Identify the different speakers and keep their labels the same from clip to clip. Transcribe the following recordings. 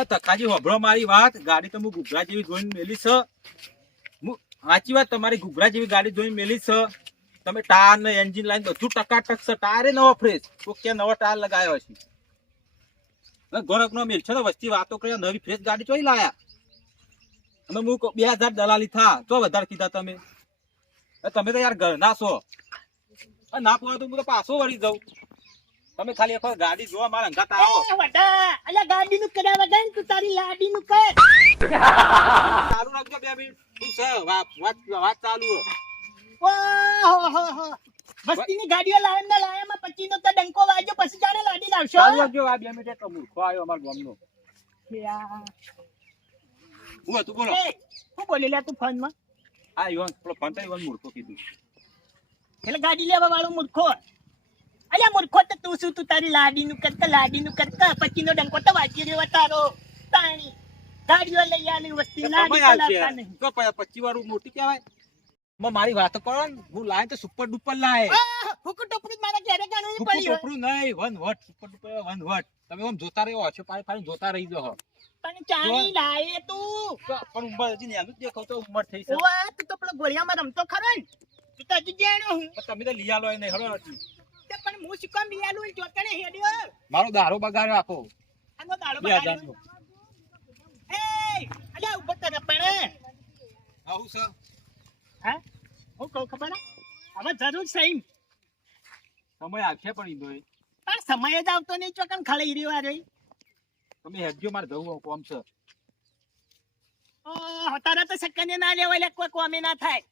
Speaker 1: હા તખાજી હોભળો મારી વાત. ગાડી તો હું ઘૂઘરા જેવી જોઈને મેલી છે. સાચી વાત, તમારી ઘૂઘરા જેવી ગાડી જોઈને મેલી છે. તમે ટાયર ને એન્જિન લાઈન બધું ટકાટક છે. ટાયરે નવો ફ્રેશ તો ક્યાં નવો ટાયર લગાવ્યો છે ગોરખ નો મેલ છે ને, વસ્તી વાતો કરી નવી ફ્રેશ ગાડી ચોઈ લાયા. અને હું બે હજાર દલાલી થા. તો વધારે કીધા તમે. તમે તો યાર ઘરના છો. ના પડે તો હું તો પાછો વળી જાઉં. તમે ખાલી એક ગાડી જોવા મારા અંગાત આવો.
Speaker 2: અલ્યા ગાડીનું કરાવે ગઈ ને તું તારી લાડીનું કર.
Speaker 1: ચાલુ રાખજો બે મિનિટ. તું છે? વાત વાત ચાલુ હે.
Speaker 2: ઓહો વસ્તીની ગાડીઓ લાયમ ના પછી નો તો ડંકો વાગ્યો પછી જાણે લાડી લાવશો
Speaker 1: ચાલુ રાખજો આ બે મિનિટ એક મૂર્ખો આવ્યો અમારા ગામનો. હું તું બોલો.
Speaker 2: શું બોલી લે તું ફોનમાં?
Speaker 1: આ ઈવન પેલો ફોન તો ઈવન મૂર્ખો કીધું.
Speaker 2: એટલે ગાડી લેવા વાળો મૂર્ખો. અલ્યા મૂર્ખો તો તું શું તું તારી લાડીનું કરતા લાડીનું કરતા પચીનો ડંકો તો વાગી રહ્યો તારો તાણી ગાડીઓ લઈ આલી વસ્તી લાડી ચલાવતા નહીં
Speaker 1: તો પચી વાળું મોટી કહેવાયમાં મારી વાત કરો ને હું લાય તો સુપર ડુપર લાય
Speaker 2: હુકુ ટોપરું જ મારા ઘેરે જાણવું પડ્યું
Speaker 1: ડુપરું નહીં વન વટ સુપર ડુપર વન વટ તમે આમ જોતા રહ્યો છો પાણી પાણી જોતા રહી જાઓ
Speaker 2: પણ ચાની લાયે તું
Speaker 1: તો પણ ઉંમર હજી નેનું જ દેખાવ તો ઉંમર થઈ છે
Speaker 2: ઓવા તું તો પેલો ગોળિયામાં રમતો ખરો ને તું તો હજી જાણ્યો હું
Speaker 1: તમે તો લીયા લો નહીં હરો હજી.
Speaker 2: તે પણ હું શું કામ બિયાલું ને હેડ્યો.
Speaker 1: મારો દારો બગાડ્યો આખો.
Speaker 2: આનો
Speaker 1: દારો
Speaker 2: બગાડ્યો. એ અલ્યા ઊભો તને પણ.
Speaker 1: આવું છે?
Speaker 2: હા? હું કહું ખબર? હવે જરૂર સહી
Speaker 1: સમય આવશે પણ ઈનો
Speaker 2: પણ સમય જ આવતો નહીં ચોકન ખાલી રહ્યો રહી.
Speaker 1: તમે હેડજો મારે જવું કોમ છે.
Speaker 2: ઓ હતારા તો સક્કને ના લેવાય લે કોઈ કોમે ના થાય.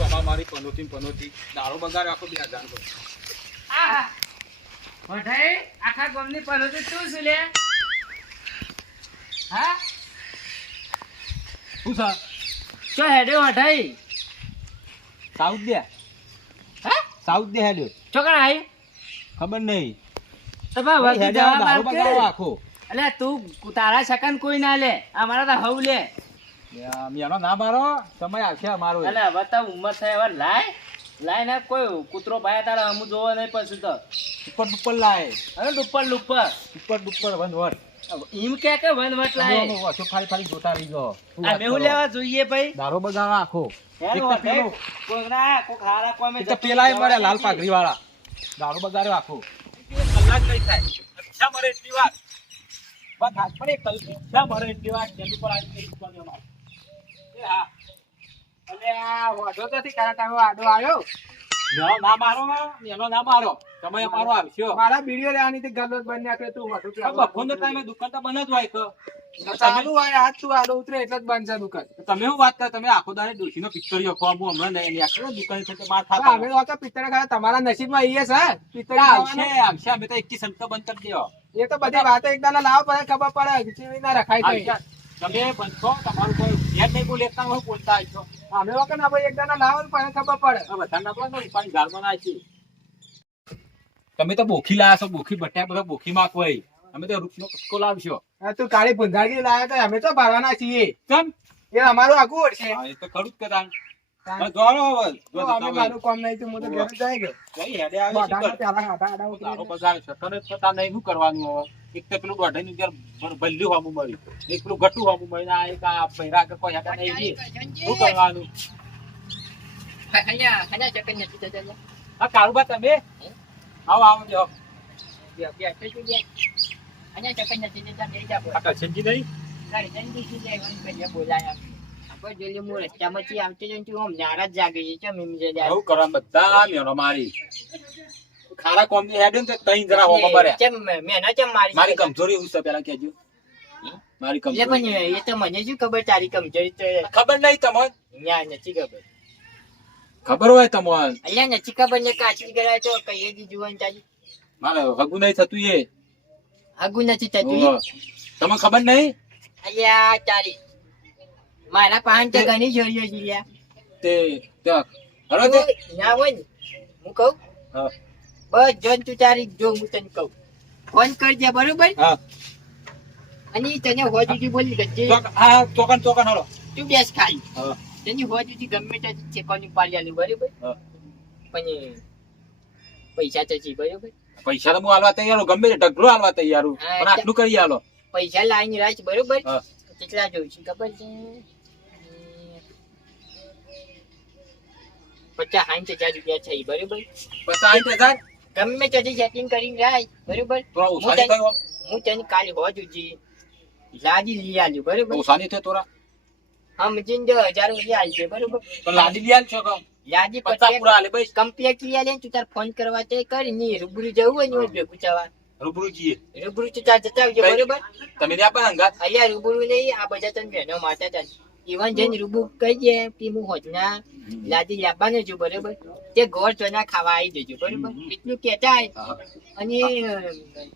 Speaker 1: બાબા મારી પનોતી પનોતી. દારો બગાડ આખો બે હજાર
Speaker 3: કરો ભઠાઈ આખા ગામની પનોતી તું શું લે? હા?
Speaker 1: શું
Speaker 3: ચો હેડ્યો વઢાઈ?
Speaker 1: સાઉથ દે.
Speaker 3: હા?
Speaker 1: સાઉથ દે હેડે
Speaker 3: ચોકણ આઈ?
Speaker 1: ખબર નહીં. હેડ્યો
Speaker 3: જવાબ
Speaker 1: દારો. બગાડ્યો આખો.
Speaker 3: અલ્યા તું તારા શકન કોઈ ના લે. અમારા તો હવ લે.
Speaker 1: મેનો ના મારો સમય આવશે અમારો.
Speaker 3: એટલે હવે તો ઉંમર થાય હવે લાય. લાય ને કોઈ કૂતરો ભાઈ તારા અમુ જોવો નહીં પછી તો.
Speaker 1: ઉપર ઉપર લાય.
Speaker 3: અરે ડુપ્પર ડુપ્પર.
Speaker 1: ઉપર ઉપર વનવટ
Speaker 3: એમ કે કે વનવટ લાય.
Speaker 1: વાસો ખાલી ફાલી જોતા રહી ગયો
Speaker 3: આ
Speaker 1: વાત
Speaker 3: મેહું લેવા જોઈએ ભાઈ.
Speaker 1: દારો બગાવા આખો
Speaker 3: હેડ
Speaker 1: એક તો પેલો-
Speaker 3: કોકના કોક હારા કોમે
Speaker 1: એક પેલાય મળે લાલ. પાઘડી વાળા દારો બગાડ્યો આખો કલાક કઈ થાય. અચ્છા મરે એટલી વાર બસ હાથ પડે કલાક. મરે એટલી વાત. જેની પર આવી ગઈ દુકાને અમારે. એ હા.
Speaker 3: અલે આ વાંધો નથી કારણ તારો આડો આવ્યો?
Speaker 1: ના મારો મેલો ના મારો. સમય અમારો આવશે.
Speaker 3: મારા બીડીઓ લેવાની તે ગલત બની નાખે તું વાંધો કે
Speaker 1: આ ટાઈમે દુકાન તો બંધ જ હોય કે.
Speaker 3: ચાલુ હોય હાથ તું આડો ઉતરે એટલે જ બંધ છે દુકાન.
Speaker 1: તમે શું વાત કરો? તમે આખો દાડે ડોશીનો પિક્ચર ખો હું હમણાં નહીં નહીં આખો દુકાન છે માર ખાતા
Speaker 3: અમે તો આખા પિત્તળ ખાતા તમારા નસીબમાં ઈ છે પિત્તળ
Speaker 1: આવશે આવશે. અમે તો એકી સંતો બંધ કરી
Speaker 3: એ તો બધી વાતો એકદમ લાવો પડે ખબર પડે. ના રખાય
Speaker 1: તમે બંધો તમારું કોઈ ધ્યાન નહીં કોઈ લેતા હોય બોલતા આવશો
Speaker 3: અમે લોકો ના ભાઈ એકદાના લાવો પણ ખબર પડે.
Speaker 1: બધા ના બોલો પાણી ગાળમાં ના છે તમે તો બોખી લાયા છો બોખી બટ્યા બધા બોખી માં કોઈ. અમે તો રૂપિયો કટકો લાવશો.
Speaker 3: તું કાળી ભૂંધાડી લાયા તો અમે તો ભરવાના છીએ.
Speaker 1: કેમ?
Speaker 3: એ અમારું આખું ઓળશે.
Speaker 1: એ તો ખરું જ કદાચ. હવે હવે. જો
Speaker 3: અમે મારું કામ નહીં તો હું તો ઘરે જાય ગયો
Speaker 1: હેડે આવે છે તારો છે. તને પતા નહીં શું કરવાનું હવે. એક તો પેલું દોઢાઈનું ઘેર ભ- ભલ્યું હામું મળ્યું. એક પેલું ગટું હામું મળ્યું. આ એક આ બૈરા કે કોઈ હેડા નહીં. શું કરવાનું? આ કાળુબા તમે? આવો, આવો, જો બધા મેળો મારી. ખારા કોમની હેડે ને તઈ જરા હોમાં કેમ મારી કમજોરી હું છે પેલા કહેજો. મારી કમજોરી.
Speaker 2: એ તો મને શું ખબર તારી કમજોરી તો
Speaker 1: ખબર નહીં તમને.
Speaker 2: ન્યા નથી ખબર.
Speaker 1: ખબર હોય તમને.
Speaker 2: અહીંયા નથી ખબર ને કાચી ગરા તો કઈ દી હોય ને તારી?
Speaker 1: મારે હગુ નહીં થતું એ.
Speaker 2: હગુ નથી થતું.
Speaker 1: તમને ખબર નહીં
Speaker 2: અલ્યા તારી મારા પાંચ ઘણી છે લ્યા.
Speaker 1: તે તો હરો તે.
Speaker 2: ના હોય ને. હું કહું?
Speaker 1: હા.
Speaker 2: બસ જોન તું તારી જો હું તને કહું. ફોન કરજે બરોબર?
Speaker 1: હા.
Speaker 2: અને તને હોજુજી બોલી ગજે
Speaker 1: હા ચોકન ચોકન હાલો.
Speaker 2: તું બેસ ખાલી.
Speaker 1: હા.
Speaker 2: તેની હોજુજી ગમે તે ચેકોની પાડી આલી બરોબર?
Speaker 1: હા.
Speaker 2: પણ પૈસા તો છે બરોબર?
Speaker 1: પૈસા તો હું હાલવા તૈયાર ગમે તે ઢગલો હાલવા તૈયાર
Speaker 2: હું
Speaker 1: પણ આટલું કરી હાલો.
Speaker 2: પૈસા લાઈને રાખ બરોબર. કેટલા જોઈ છે ખબર છે? પચાસ સાઠ હજાર રૂપિયા છે બરોબર?
Speaker 1: પચાસ સાઠ હજાર?
Speaker 2: ગમે ત્યાંથી સેટિંગ કરીને રાખ બરોબર? હું તને- કાલે હો ઉજી લાદી લઈ આલ્યું બરોબર?
Speaker 1: ઓછાની થયો થોડા
Speaker 2: સમજીને દસ હજાર રૂપિયા આલજે બરોબર?
Speaker 1: તો લાદી લઈ આલ છો
Speaker 2: લાદી
Speaker 1: પચાસ પૂરા આલે બસ.
Speaker 2: કમ્પ્લીટ લઈ આલે તું તાર ફોન કરવા તે કરી ની રૂબરૂ જવું હોય ને ભેગું જવા
Speaker 1: રૂબરૂ જઈએ.
Speaker 2: રૂબરૂ તું તાર જતા આવજે બરોબર?
Speaker 1: તમે ત્યાં પણ અંગાત
Speaker 2: અહીંયા રૂબરૂ નહીં આ બધા તને બહેનો માતા હતા. ઈવન જઈને રૂબરૂ કહી દે કે હું હોજના લાદી લાવવાનું છું બરોબર તે ગોળ ચણા ખાવા આવી જજો બરોબર એટલું કહેતા. અને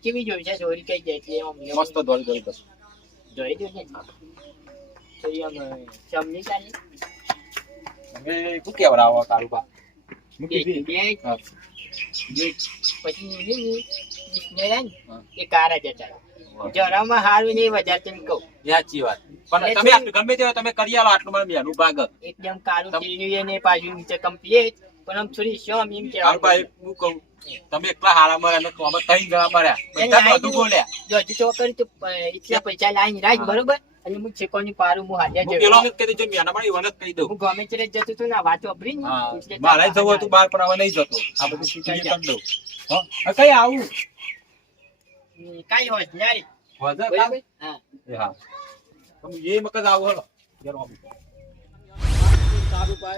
Speaker 2: કેવી જોઈ છે સોરી કઈ જાય એટલે
Speaker 1: મસ્ત દોડી દોડી બસ
Speaker 2: જોઈ દો ને તો એ આમ ચમની ચાલે
Speaker 1: તમે શું કેવડાવો તારું બા.
Speaker 2: પછી છે ને. એ કારા જતા જરામાં હારું નહીં વધારે તેમ કહું.
Speaker 1: સાચી વાત. પણ તમે ગમે તે તમે કરી આલો આટલું મારું મેનું ભાગ.
Speaker 2: એકદમ કાળું
Speaker 1: તમ-
Speaker 2: ટીલું ને પાછું નીચે કમ્પ્લીટ પણ આમ થોડી શું આમ એમ
Speaker 1: તારું બા એક હું કહું તમે એકલા હારા મર્યા ને અમે ત્રણ જણા મર્યા પૈસા તો વધુ બોલ્યા.
Speaker 2: જો હજી તો કરી તો એટલા પૈસા લાઈને રાખ બરોબર? અને હું છેકોની પારું હું હાલ્યા
Speaker 1: હું પેલો. જ કહી મેના પણ ઈવન કહી દઉં.
Speaker 2: હું ગમે ત્યારે જતો છું ને વાતો અભરી
Speaker 1: મારે જવું હતું બહાર પણ હવે નહીં જતો. આ બધું કરી દઉં. હા. કઈ આવું?
Speaker 2: કાંઈ હોય ના રે.
Speaker 1: વધે કામ?
Speaker 2: હા.
Speaker 1: હા. તમે એ મકજ આવો હલો ઘેર આવો.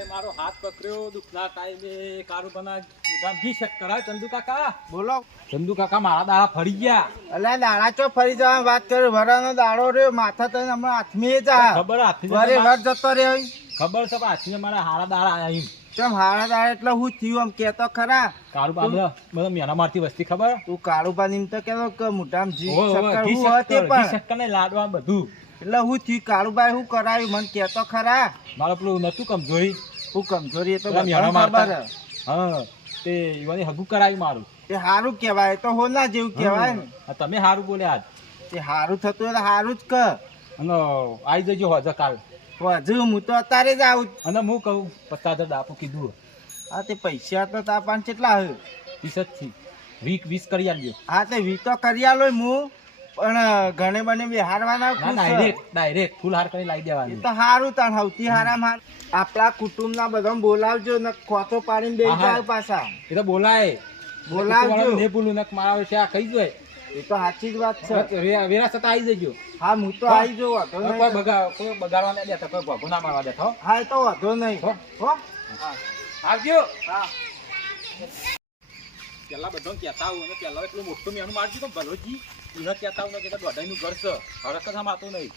Speaker 1: મારો હાથ પકડ્યો દુખના ટાઈમે કારુબાના ગામથી શક કરાય ચંદુ કાકા?
Speaker 4: બોલો.
Speaker 1: ચંદુ કાકા મારા દાડા ફરી ગયા.
Speaker 4: અલ્યા દાડા ચો ફરી જવાની? વાત કરે વરાનો દાડો રે માથા તને હમણાં હાથમી જા
Speaker 1: ખબર હાથથી
Speaker 4: વરે
Speaker 1: જતા-
Speaker 4: વર જતો રહ્યો.
Speaker 1: ખબર છે પણ મારા હારા દાડા આયા
Speaker 4: કેમ હારા દાડા એટલે હું થયું આમ કેતો ખરા?
Speaker 1: કારુબા બધા. મેના મારતી વસ્તી ખબર?
Speaker 4: તું કાળુબા નીમ તો કેતો કે મોટામ જી
Speaker 1: ઘી
Speaker 4: હું હોય તે
Speaker 1: શક્કર, ઘી
Speaker 4: પણ
Speaker 1: સક્કર ને લાડવા બધું.
Speaker 4: એટલે હું થયું કાળુબાએ હું કરાવ્યું મને કેતો ખરા.
Speaker 1: મારે પેલું નતું કમજોરી.
Speaker 4: હું કમજોરી એ તો
Speaker 1: મેના મારતા.
Speaker 4: હા
Speaker 1: તે ઈવાની હગુ કરાવ્યું મારું.
Speaker 4: તે હારું કેવાય એ તો હોના જેવું કેવાય ને.
Speaker 1: તમે હારું બોલ્યા
Speaker 4: તે હારું થતું એટલે હારું જ કર.
Speaker 1: અને આવી જજો હોજે કાલ.
Speaker 4: હજુ હું તો અત્યારે જ આવું
Speaker 1: અને હું કહું પચાસ હજાર દાપુ કીધું.
Speaker 4: હા તે પૈસા તો તાપાન કેટલા હે?
Speaker 1: ત્રીસ જ થી. વીક વીસ કરી આલજો.
Speaker 4: હા તે વી તો કરી આલો હું પણ ઘણે બને બિહારવાના.
Speaker 1: ડાયરેક્ટ ડાયરેક્ટ ફૂલ હાર કરી લાવી દેવાની.
Speaker 4: તો હારું તાર સૌથી હારા. માર આપણા કુટુંબના બધા બોલાવજો ને ખોટો પાડીને બેસી. પાછા.
Speaker 1: એ તો બોલાય.
Speaker 4: બોલાવજો.
Speaker 1: ને બોલું ને મારા વિશે આ કહી જોય
Speaker 4: એ તો સાચી જ વાત છે.
Speaker 1: વિરાસત આવી જજો.
Speaker 4: હા હું તો આવી જઉં વાંધો
Speaker 1: કોઈ બગા કોઈ બગાડવા નહીં દેતા કોઈ ભગું ના મારવા દેતા
Speaker 4: હો. એ તો વાંધો નહીં.
Speaker 1: હો.
Speaker 4: હો?
Speaker 1: આવજો.
Speaker 4: હા.
Speaker 1: પેલા બધા કહેતા આવું અને પેલા એટલું મોટું મેનું મારજો તો ભલોજી એને કહેતા આવું ને કે દોઢાઈનું ઘર છે. હવે કશા મારતો નહીં.